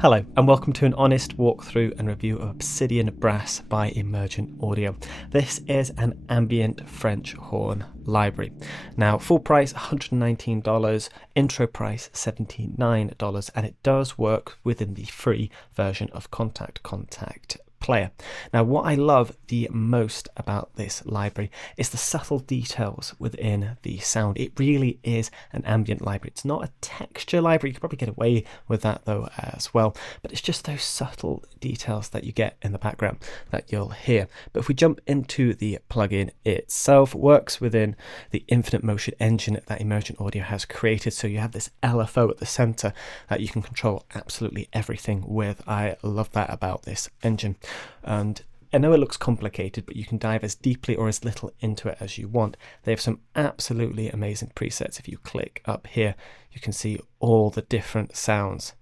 Hello and welcome to an honest walkthrough and review of Obsidian Brass by Emergent Audio. This is an ambient French horn library. Now full price $119, intro price $79, and it does work within the free version of Kontakt player. Now what I love the most about this library is the subtle details within the sound. It really is an ambient library. It's not a texture library. You could probably get away with that though as well, but it's just those subtle details that you get in the background that you'll hear. But if we jump into the plugin itself, it works within the infinite motion engine that Emergent Audio has created. So you have this LFO at the center that you can control absolutely everything with. I love that about this engine. And I know it looks complicated, but you can dive as deeply or as little into it as you want. They have some absolutely amazing presets. If you click up here, you can see all the different sounds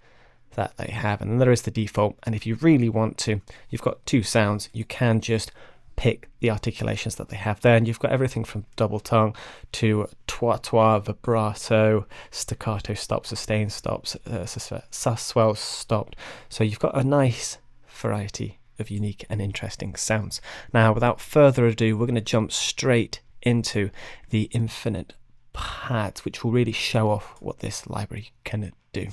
that they have. And then there is the default. And if you really want to, you've got two sounds. You can just pick the articulations that they have there. And you've got everything from double tongue to twat, vibrato, staccato stops, sustain stops, swells stopped. So you've got a nice variety of unique and interesting sounds. Now, without further ado, we're going to jump straight into the infinite pads, which will really show off what this library can do.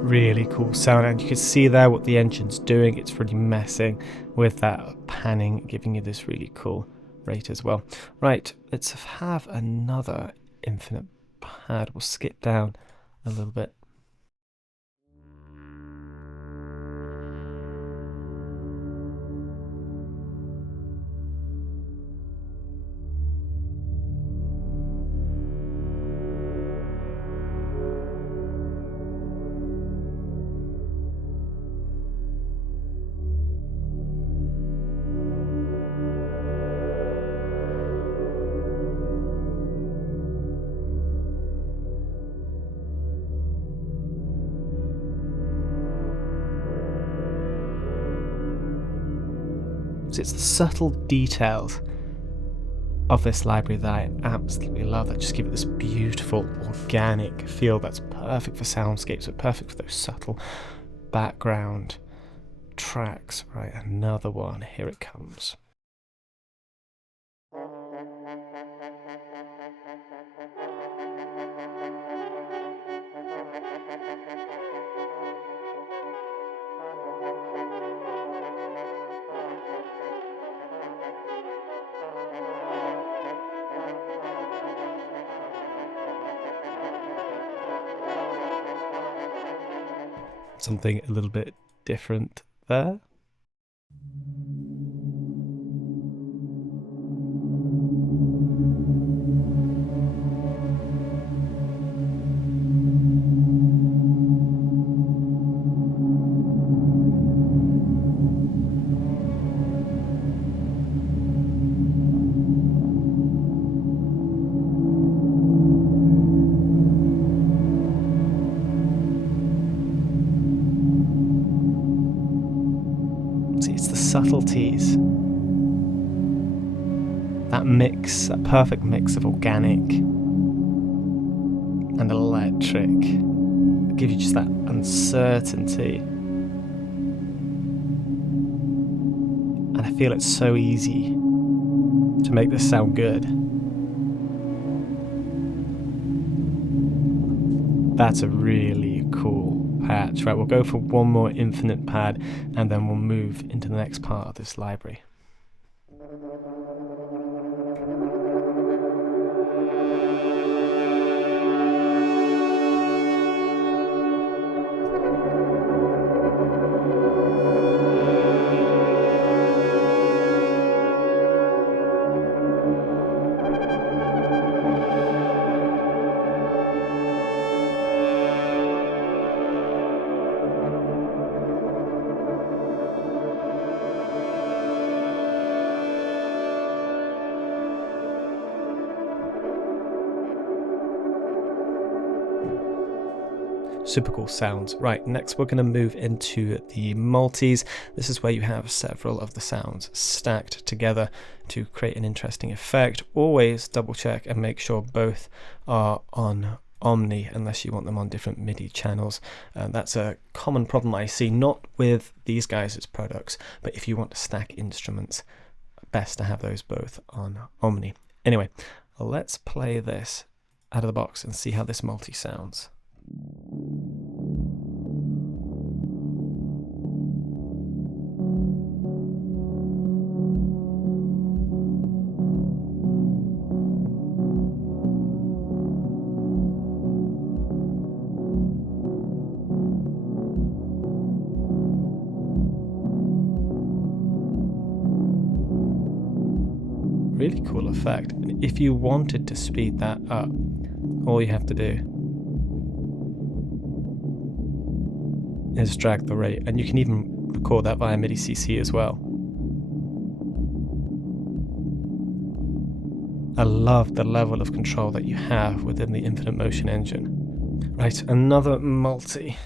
Really cool sound, and you can see there what the engine's doing. It's really messing with that panning, giving you this really cool rate as well. Right, let's have another infinite pad. We'll skip down a little bit. It's the subtle details of this library that I absolutely love, that just give it this beautiful organic feel that's perfect for soundscapes, but perfect for those subtle background tracks. Right, another one, here it comes. Something a little bit different there. It's the subtleties, that mix, that perfect mix of organic and electric, that gives you just that uncertainty. And I feel it's so easy to make this sound good. That's a really cool patch. Right, we'll go for one more infinite pad and then we'll move into the next part of this library. Super cool sounds. Right, next we're going to move into the multis. This is where you have several of the sounds stacked together to create an interesting effect. Always double check and make sure both are on Omni unless you want them on different MIDI channels. That's a common problem I see, not with these guys' products, but if you want to stack instruments, best to have those both on Omni. Anyway, let's play this out of the box and see how this multi sounds. Really cool effect. If you wanted to speed that up, all you have to do is drag the rate, and you can even record that via MIDI CC as well. I love the level of control that you have within the Infinite Motion engine. Right, another multi.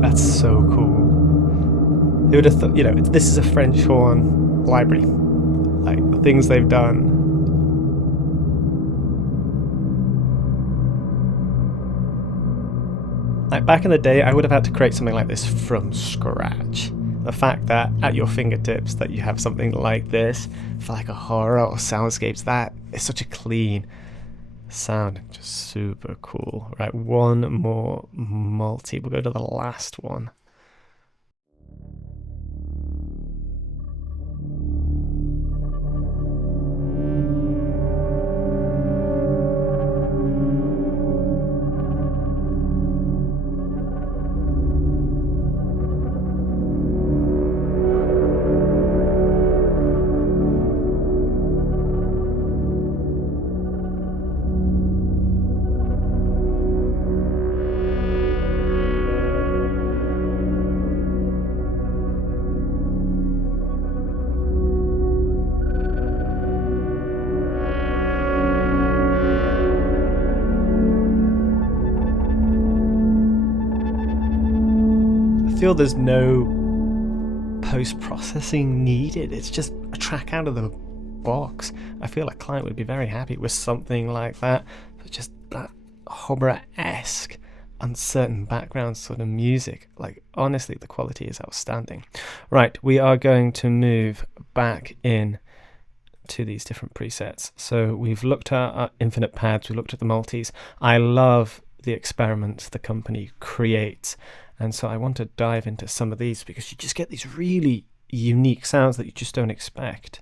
That's so cool. Who would have thought, you know, this is a French horn library. Like, the things they've done. Like, back in the day, I would have had to create something like this from scratch. The fact that at your fingertips that you have something like this for like a horror or soundscapes, that is such a clean sound, just super cool. Right, one more multi. We'll go to the last one. I feel there's no post-processing needed. It's just a track out of the box. I feel a client would be very happy with something like that. But just that horror-esque, uncertain background sort of music. Like, honestly, the quality is outstanding. Right, we are going to move back in to these different presets. So we've looked at our infinite pads, we looked at the multis. I love the experiments the company creates. And so I want to dive into some of these because you just get these really unique sounds that you just don't expect.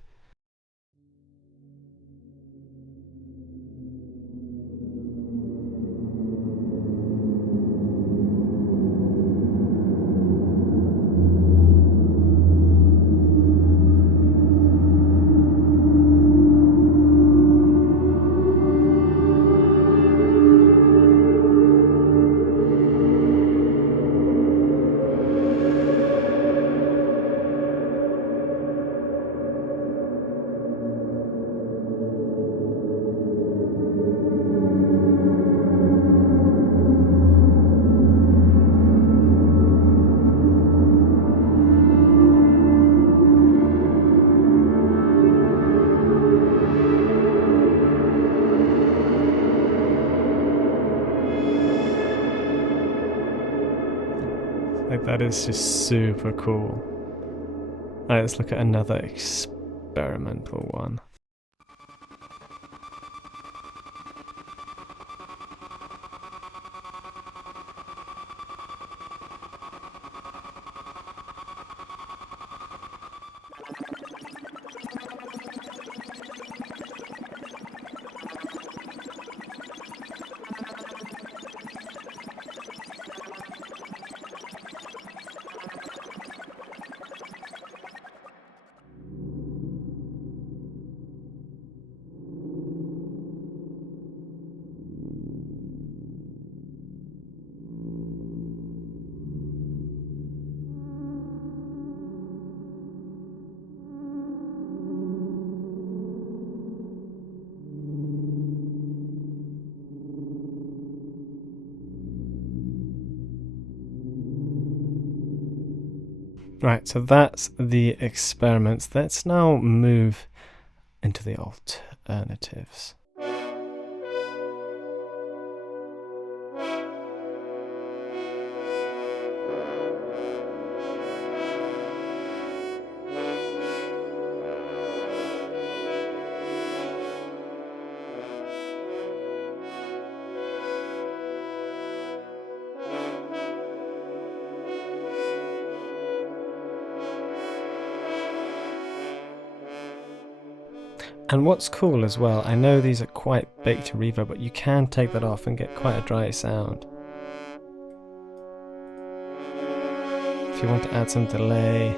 Like, that is just super cool. Alright, let's look at another experimental one. Right, so that's the experiments. Let's now move into the alternatives. And what's cool as well, I know these are quite baked to reverb, but you can take that off and get quite a dry sound. If you want to add some delay.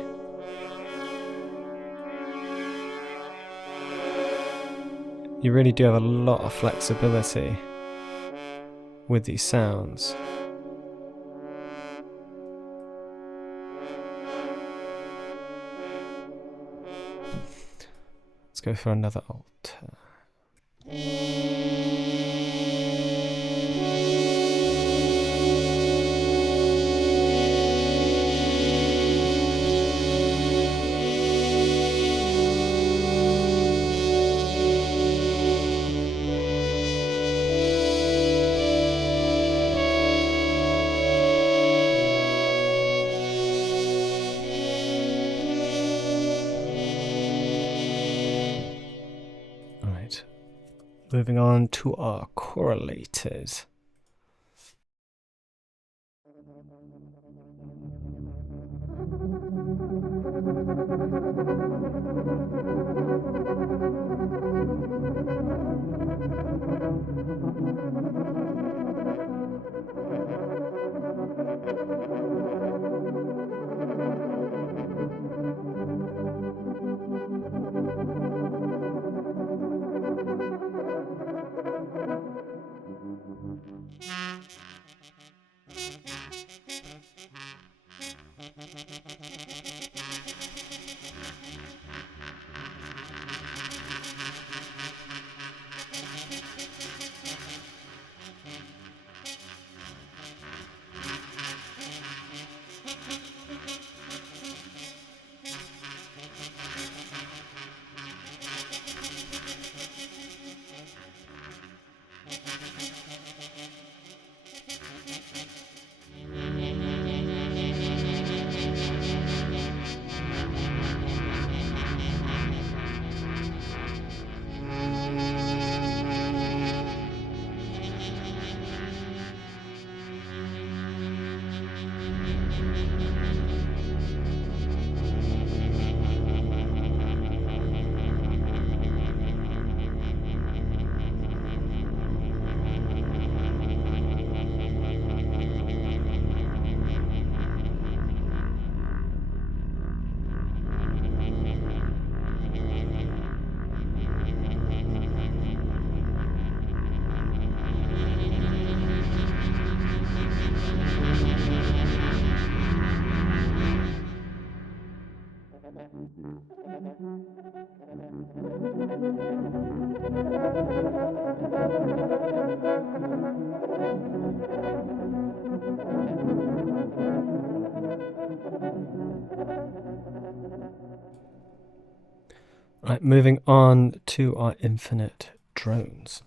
You really do have a lot of flexibility with these sounds. Let's go for another alter. Moving on to our correlated. Right, moving on to our infinite drones.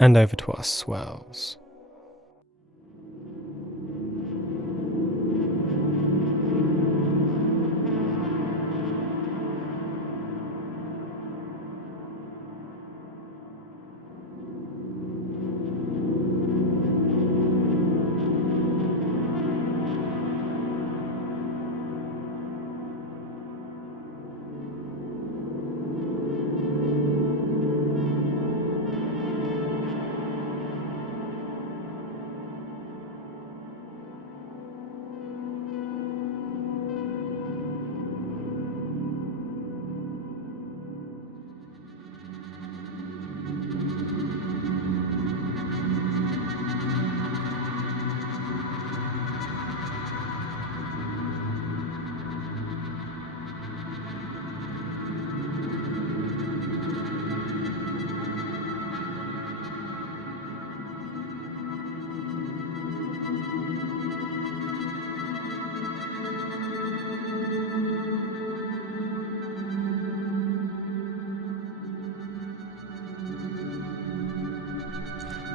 And over to our swells.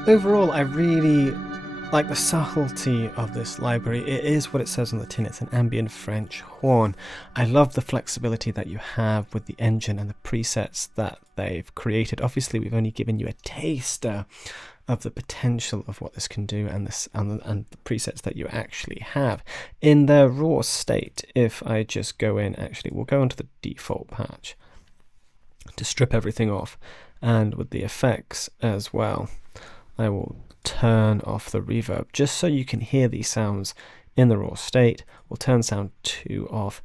Overall, I really like the subtlety of this library. It is what it says on the tin. It's an ambient French horn. I love the flexibility that you have with the engine and the presets that they've created. Obviously, we've only given you a taster of the potential of what this can do and the presets that you actually have. In their raw state, if I just go in, actually, we'll go into the default patch to strip everything off, and with the effects as well, I will turn off the reverb just so you can hear these sounds in the raw state. We'll turn sound 2 off,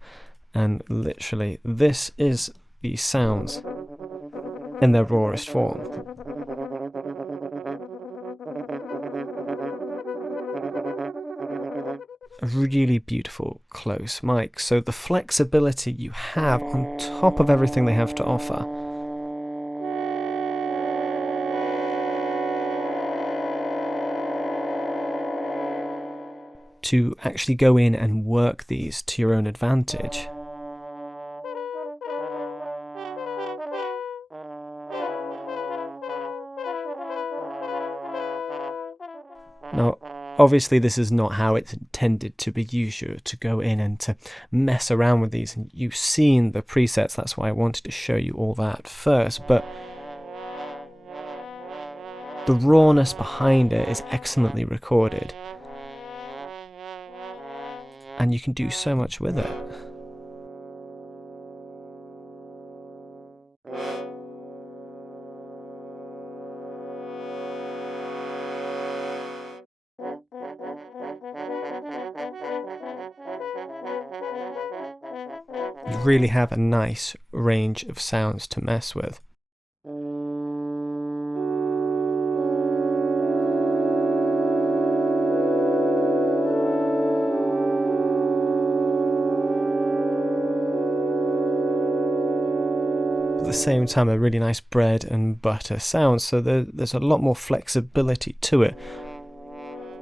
and literally this is the sounds in their rawest form. A really beautiful close mic. So the flexibility you have on top of everything they have to offer to actually go in and work these to your own advantage. Now, obviously this is not how it's intended to be used, to go in and to mess around with these, and you've seen the presets, that's why I wanted to show you all that first, but the rawness behind it is excellently recorded. And you can do so much with it. You really have a nice range of sounds to mess with. At the same time, a really nice bread and butter sound, so there's a lot more flexibility to it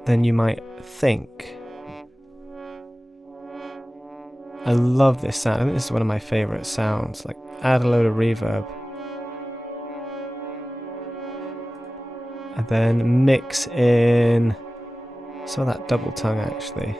than you might think. I love this sound. I think this is one of my favourite sounds. Like, add a load of reverb and then mix in some of that double tongue actually.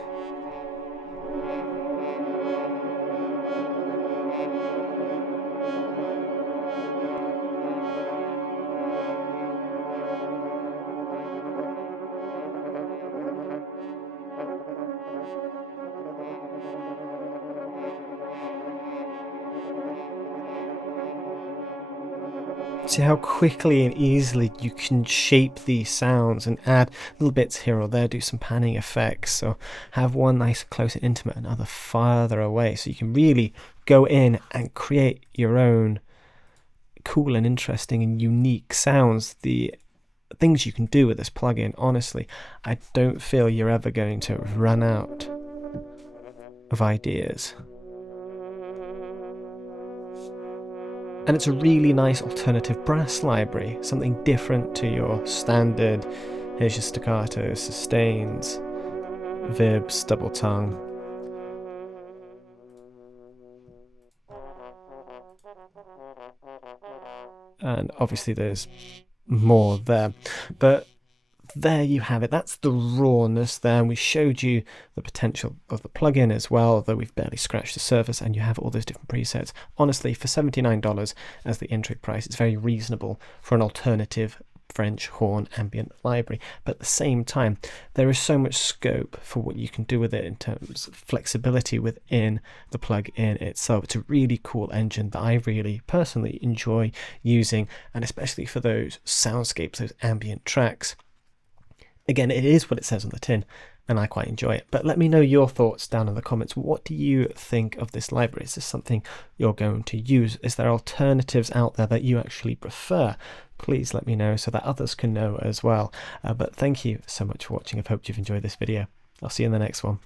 See how quickly and easily you can shape these sounds and add little bits here or there, do some panning effects, or have one nice close and intimate and other farther away, so you can really go in and create your own cool and interesting and unique sounds. The things you can do with this plugin, honestly, I don't feel you're ever going to run out of ideas. And it's a really nice alternative brass library, something different to your standard, here's your staccato, sustains, vibs, double tongue. And obviously there's more there, but there you have it. That's the rawness there, and we showed you the potential of the plugin as well, though we've barely scratched the surface, and you have all those different presets. Honestly, for $79 as the entry price, it's very reasonable for an alternative French horn ambient library, but at the same time there is so much scope for what you can do with it in terms of flexibility within the plug-in itself. It's a really cool engine that I really personally enjoy using, and especially for those soundscapes, those ambient tracks. Again, it is what it says on the tin, and I quite enjoy it. But let me know your thoughts down in the comments. What do you think of this library? Is this something you're going to use? Is there alternatives out there that you actually prefer? Please let me know so that others can know as well. But thank you so much for watching. I've hoped you've enjoyed this video. I'll see you in the next one.